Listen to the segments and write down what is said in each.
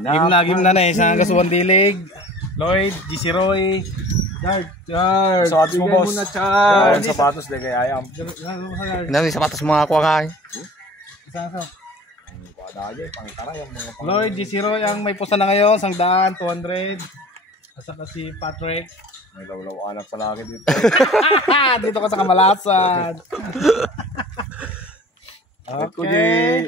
Game na eh. Isang kasuwan dilig. Lloyd, GC Roy. Guard. Sapatos mo, boss. Char. Sapatos, di kay Ayam. Hindi, sapatos mga kuha nga eh. Isang kaso. Pangtara yung mga Lloyd, GC Roy ang may pusta na ngayon. 100, 200. Asa ka si Patrick. may lawlaw anak palagi dito. Dito ka sa Kamalasan. Okay.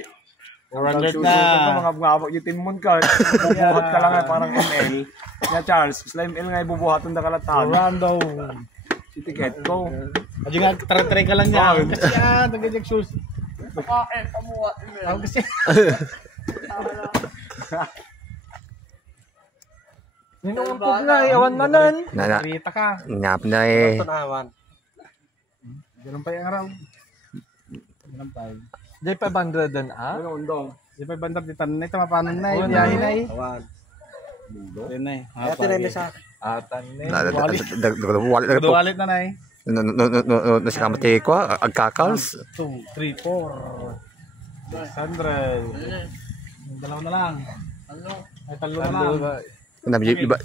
400 na. Mga bungabag yung tinmon ka. Bubuhat ka lang parang ML. Kaya Charles, slime L nga ibubuhatan na kalatag. Orlando. Si ticket ko. Adi nga, try ka lang niya. Kasi yan, nag-eject shoes. Pamuha. Kasi. Ninuuntog na, iyawan manan. Rita ka. Ngap na eh. Ganun pa yung araw. Ganun pa yun. Day 500 din ah? Ano undong? Di pa bandar di tanan na ito, mapanan na eh. Biyahe na eh. Awan. Yan na eh. Kaya tinay sa Atan ni. Duwalit na na eh. Nasakamati ko, agkakals. 2, 3, 4. 600. Dalawa na lang. Ay, talo na lang.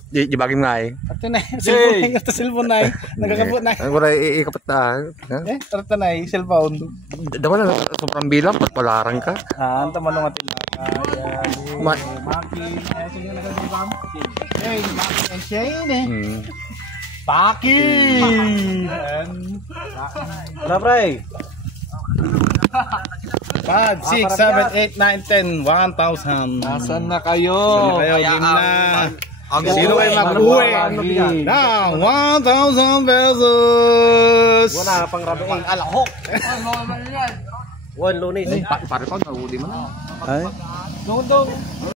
Jibagin nga eh. At yun na eh. Cellphone na. Ito cellphone na eh. Nagkakabot na eh. Ang wala ikapit na. Tarata na eh. Cellphone. Dawa na, sobrang bilang, patpalarang ka. Ang tamanong atin na. Maki. Sige na kasi bang. Hey, Maki and Shane eh. Paki! Wala pre. 5, 6, 7, 8, 9, 10, 1,000. Nasaan na kayo? Game na. Sino kayo mag-uwi? Na, 1,000 pesos. Wala pang rabi. Alahok. One lunes. Pare pa, nahuli mo na. Ay?